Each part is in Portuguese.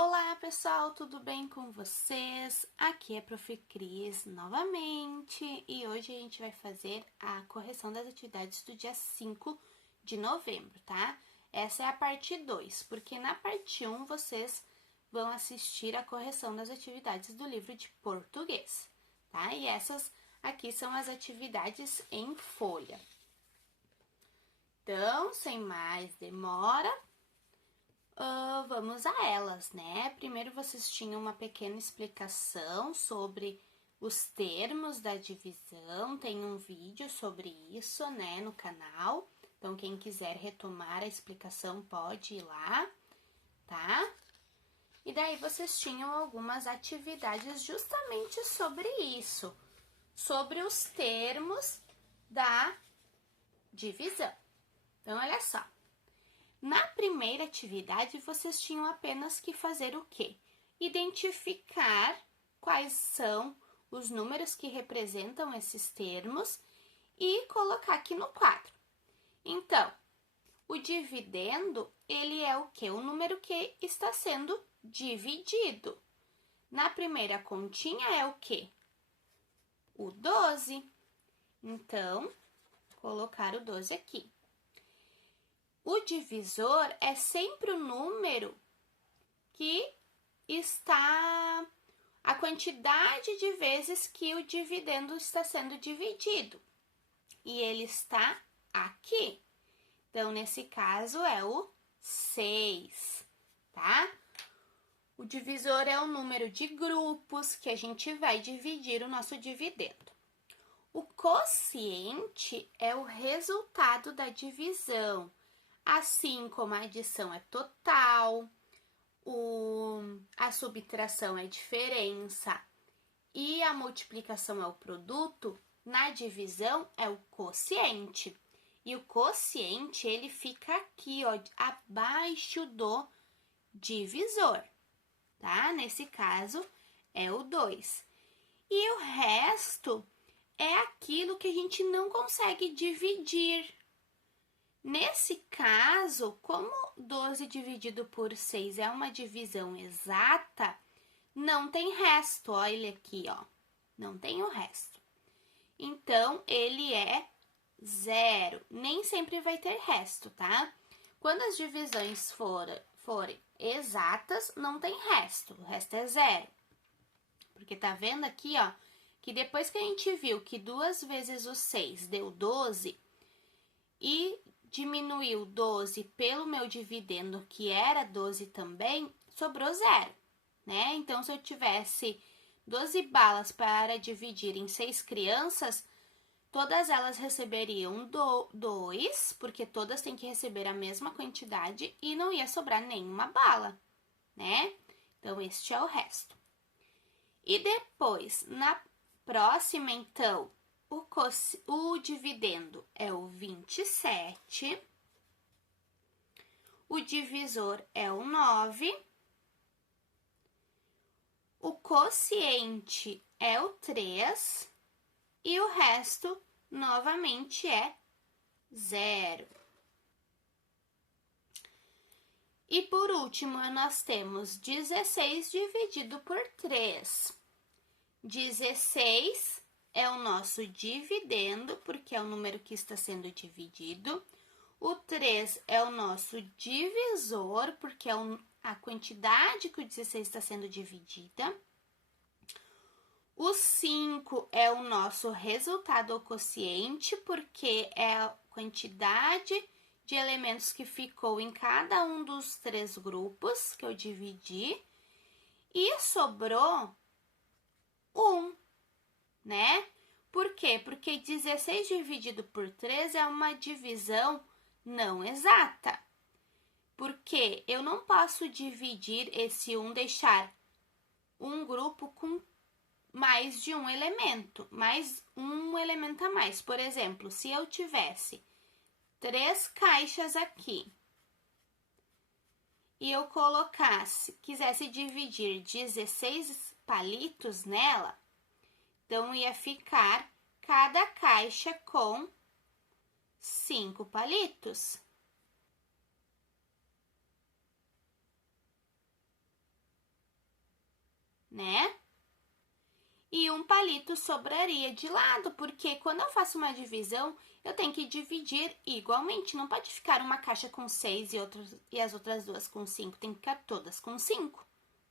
Olá pessoal, tudo bem com vocês? Aqui é a Prof. Cris novamente e hoje a gente vai fazer a correção das atividades do dia 5 de novembro, tá? Essa é a parte 2, porque na parte 1 vocês vão assistir a correção das atividades do livro de português, tá? E essas aqui são as atividades em folha. Então, sem mais demora, vamos a elas, né? Primeiro vocês tinham uma pequena explicação sobre os termos da divisão, tem um vídeo sobre isso, né, no canal. Então, quem quiser retomar a explicação pode ir lá, tá? E daí vocês tinham algumas atividades justamente sobre isso, sobre os termos da divisão. Então, olha só. Na primeira atividade, vocês tinham apenas que fazer o quê? Identificar quais são os números que representam esses termos e colocar aqui no quadro. Então, o dividendo, ele é o quê? O número que está sendo dividido. Na primeira continha é o quê? O 12. Então, colocar o 12 aqui. O divisor é sempre o número que está a quantidade de vezes que o dividendo está sendo dividido. E ele está aqui. Então, nesse caso, é o 6, tá? O divisor é o número de grupos que a gente vai dividir o nosso dividendo. O quociente é o resultado da divisão. Assim como a adição é total, a subtração é diferença e a multiplicação é o produto, na divisão é o quociente. E o quociente, ele fica aqui, ó, abaixo do divisor, tá? Nesse caso, é o 2. E o resto é aquilo que a gente não consegue dividir. Nesse caso, como 12 dividido por 6 é uma divisão exata, não tem resto, olha ele aqui, ó, não tem o resto. Então, ele é 0, nem sempre vai ter resto, tá? Quando as divisões forem exatas, não tem resto, o resto é 0. Porque tá vendo aqui, ó, que depois que a gente viu que 2 vezes o 6 deu 12 e diminuiu 12 pelo meu dividendo, que era 12 também, sobrou 0, né? Então, se eu tivesse 12 balas para dividir em 6 crianças, todas elas receberiam 2, porque todas têm que receber a mesma quantidade e não ia sobrar nenhuma bala, né? Então, este é o resto. E depois, na próxima, então, o dividendo é o 27, o divisor é o 9, o quociente é o 3 e o resto, novamente, é 0. E por último, nós temos 16 dividido por 3. 16 é o nosso dividendo, porque é o número que está sendo dividido. O 3 é o nosso divisor, porque é a quantidade que o 16 está sendo dividida. O 5 é o nosso resultado ou quociente, porque é a quantidade de elementos que ficou em cada um dos 3 grupos que eu dividi. E sobrou 1. Né? Por quê? Porque 16 dividido por 3 é uma divisão não exata. Porque eu não posso dividir esse 1, deixar um grupo com mais de um elemento, mais um elemento a mais. Por exemplo, se eu tivesse 3 caixas aqui e eu quisesse dividir 16 palitos nela, então, ia ficar cada caixa com 5 palitos. né? E um palito sobraria de lado, porque quando eu faço uma divisão, eu tenho que dividir igualmente. Não pode ficar uma caixa com 6 e as outras duas com 5. Tem que ficar todas com 5,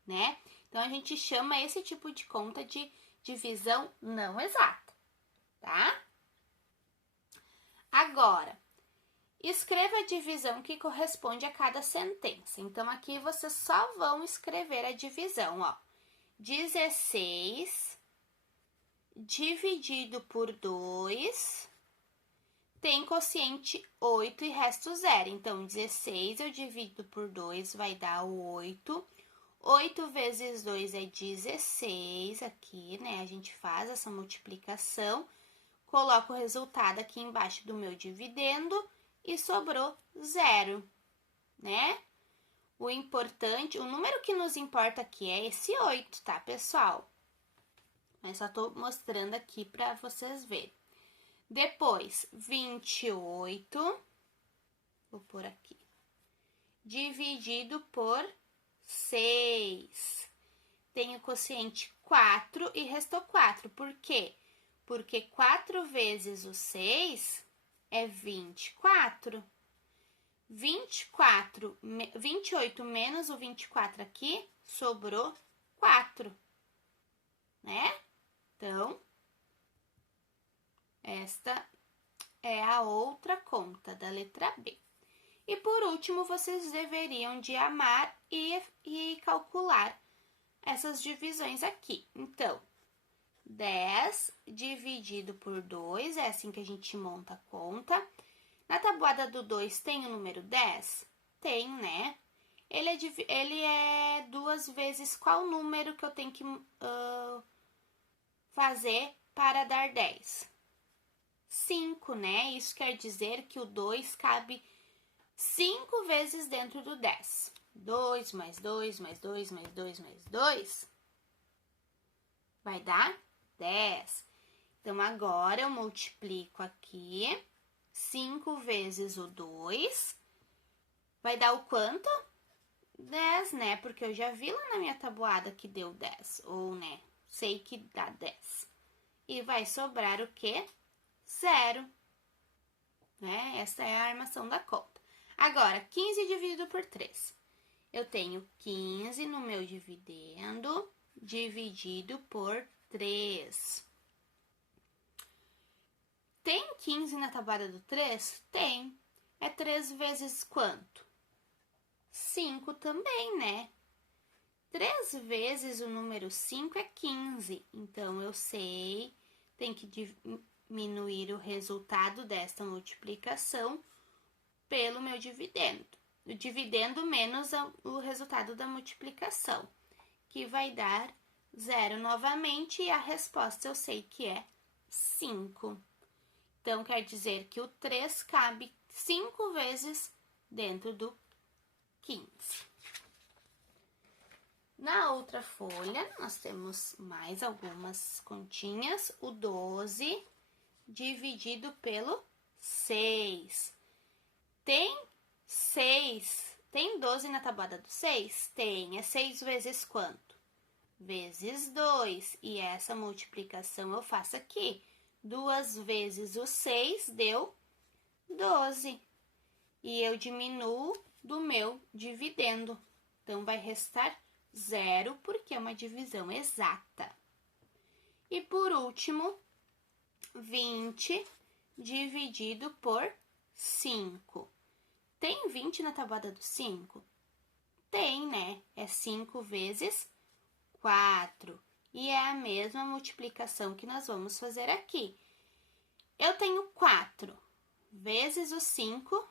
né? Então, a gente chama esse tipo de conta de divisão não exata, tá? Agora, escreva a divisão que corresponde a cada sentença. Então, aqui vocês só vão escrever a divisão, ó. 16 dividido por 2 tem quociente 8 e resto 0. Então, 16 eu divido por 2 vai dar 8. 8 vezes 2 é 16 aqui, né? A gente faz essa multiplicação, coloco o resultado aqui embaixo do meu dividendo e sobrou 0, né? O importante, o número que nos importa aqui é esse 8, tá, pessoal? Mas só tô mostrando aqui para vocês verem. Depois, 28, vou pôr aqui, dividido por 6. Tem o quociente 4 e restou 4. Por quê? Porque 4 vezes o 6 é 24. 28 menos o 24 aqui, sobrou 4, né? Então, esta é a outra conta da letra B. E por último, vocês deveriam de amar e calcular essas divisões aqui. Então, 10 dividido por 2, é assim que a gente monta a conta. Na tabuada do 2 tem o número 10? Tem, né? Ele é 2 vezes qual número que eu tenho que fazer para dar 10? 5, né? Isso quer dizer que o 2 cabe 5 vezes dentro do 10. 2 mais 2 mais 2 mais 2 mais 2 vai dar 10. Então, agora eu multiplico aqui 5 vezes o 2. Vai dar o quanto? 10, né? Porque eu já vi lá na minha tabuada que deu 10. Ou, né? Sei que dá 10. E vai sobrar o quê? 0. Né? Essa é a armação da conta. Agora, 15 dividido por 3. Eu tenho 15 no meu dividendo, dividido por 3. Tem 15 na tabuada do 3? Tem. É 3 vezes quanto? 5 também, né? 3 vezes o número 5 é 15. Então, eu sei, tem que diminuir o resultado desta multiplicação pelo meu dividendo. O dividendo menos o resultado da multiplicação, que vai dar 0 novamente, e a resposta eu sei que é 5. Então, quer dizer que o 3 cabe 5 vezes dentro do 15. Na outra folha, nós temos mais algumas continhas. O 12 dividido pelo 6. Tem 6. Tem 12 na tabuada do 6? Tem. É 6 vezes quanto? Vezes 2. E essa multiplicação eu faço aqui. 2 vezes o 6 deu 12. E eu diminuo do meu dividendo. Então, vai restar 0, porque é uma divisão exata. E por último, 20 dividido por 5. Tem 20 na tabuada do 5? Tem, né? É 5 vezes 4. E é a mesma multiplicação que nós vamos fazer aqui. Eu tenho 4 vezes o 5,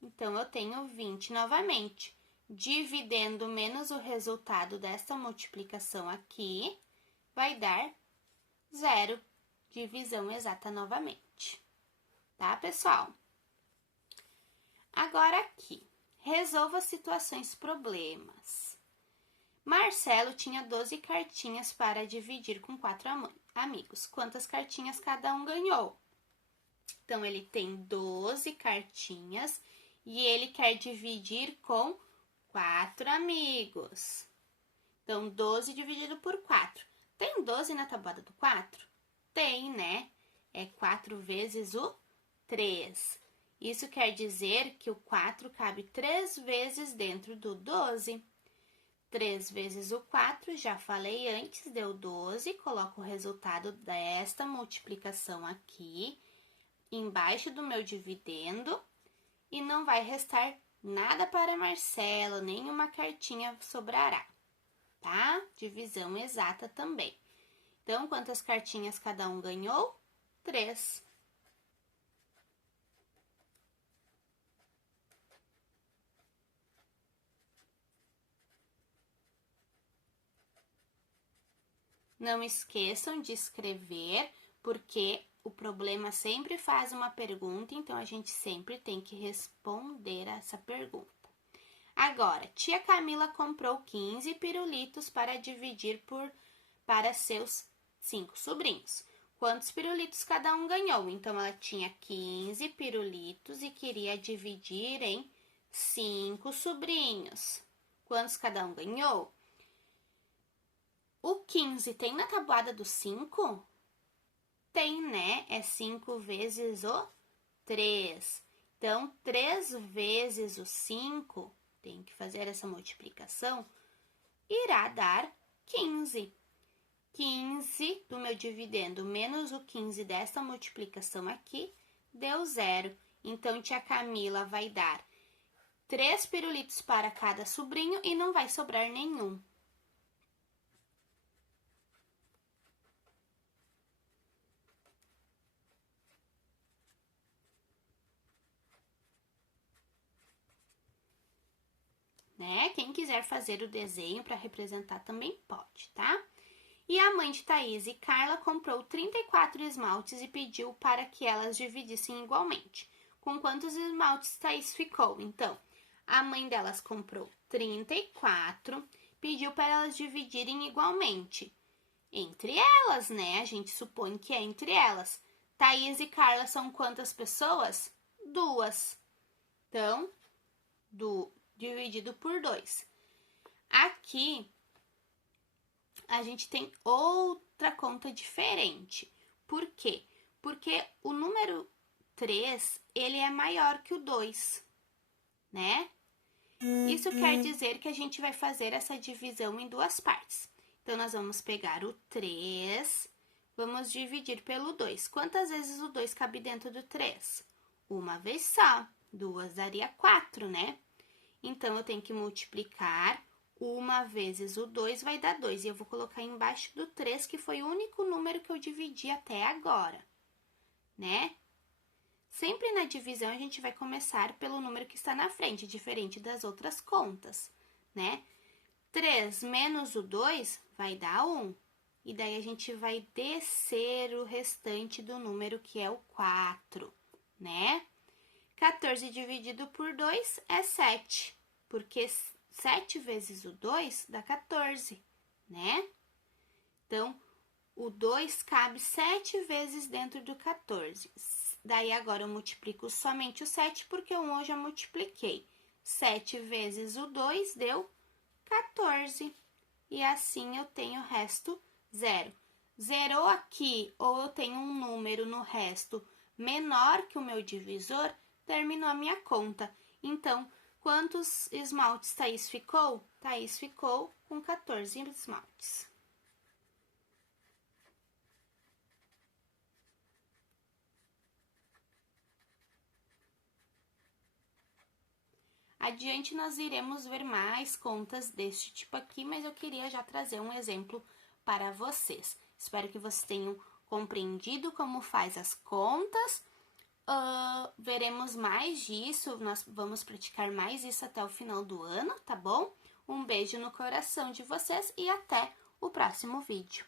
então eu tenho 20 novamente. Dividendo menos o resultado desta multiplicação aqui, vai dar 0. Divisão exata novamente. Tá, pessoal? Agora aqui, resolva situações problemas. Marcelo tinha 12 cartinhas para dividir com 4 amigos. Quantas cartinhas cada um ganhou? Então, ele tem 12 cartinhas e ele quer dividir com 4 amigos. Então, 12 dividido por 4. Tem 12 na tabuada do 4? Tem, né? É 4 vezes o 3. Isso quer dizer que o 4 cabe 3 vezes dentro do 12. 3 vezes o 4, já falei antes, deu 12. Coloco o resultado desta multiplicação aqui, embaixo do meu dividendo. E não vai restar nada para Marcelo, nenhuma cartinha sobrará, tá? Divisão exata também. Então, quantas cartinhas cada um ganhou? 3. Não esqueçam de escrever, porque o problema sempre faz uma pergunta, então a gente sempre tem que responder essa pergunta. Agora, tia Camila comprou 15 pirulitos para dividir para seus 5 sobrinhos. Quantos pirulitos cada um ganhou? Então, ela tinha 15 pirulitos e queria dividir em 5 sobrinhos. Quantos cada um ganhou? O 15 tem na tabuada do 5? Tem, né? É 5 vezes o 3. Então, 3 vezes o 5, tem que fazer essa multiplicação, irá dar 15. 15 do meu dividendo menos o 15 dessa multiplicação aqui, deu 0. Então, tia Camila vai dar 3 pirulitos para cada sobrinho e não vai sobrar nenhum. Né? Quem quiser fazer o desenho para representar também pode, tá? E a mãe de Thaís e Carla comprou 34 esmaltes e pediu para que elas dividissem igualmente. Com quantos esmaltes Thaís ficou? Então, a mãe delas comprou 34, pediu para elas dividirem igualmente. Entre elas, né? A gente supõe que é entre elas. Thaís e Carla são quantas pessoas? 2. Então, dividido por 2. Aqui, a gente tem outra conta diferente. Por quê? Porque o número 3, ele é maior que o 2, né? Isso quer dizer que a gente vai fazer essa divisão em duas partes. Então, nós vamos pegar o 3, vamos dividir pelo 2. Quantas vezes o 2 cabe dentro do 3? Uma vez só. 2 daria 4, né? Então, eu tenho que multiplicar 1 vezes o 2 vai dar 2. E eu vou colocar embaixo do 3, que foi o único número que eu dividi até agora, né? Sempre na divisão, a gente vai começar pelo número que está na frente, diferente das outras contas, né? 3 menos o 2 vai dar 1. E daí, a gente vai descer o restante do número, que é o 4, né? 14 dividido por 2 é 7, porque 7 vezes o 2 dá 14, né? Então, o 2 cabe 7 vezes dentro do 14. Daí, agora, eu multiplico somente o 7, porque o 1 eu já multipliquei. 7 vezes o 2 deu 14. E assim, eu tenho o resto 0. Zerou aqui, ou eu tenho um número no resto menor que o meu divisor, terminou a minha conta. Então, quantos esmaltes Thaís ficou? Thaís ficou com 14 esmaltes. Adiante, nós iremos ver mais contas deste tipo aqui, mas eu queria já trazer um exemplo para vocês. Espero que vocês tenham compreendido como faz as contas. Veremos mais disso, nós vamos praticar mais isso até o final do ano, tá bom? Um beijo no coração de vocês e até o próximo vídeo.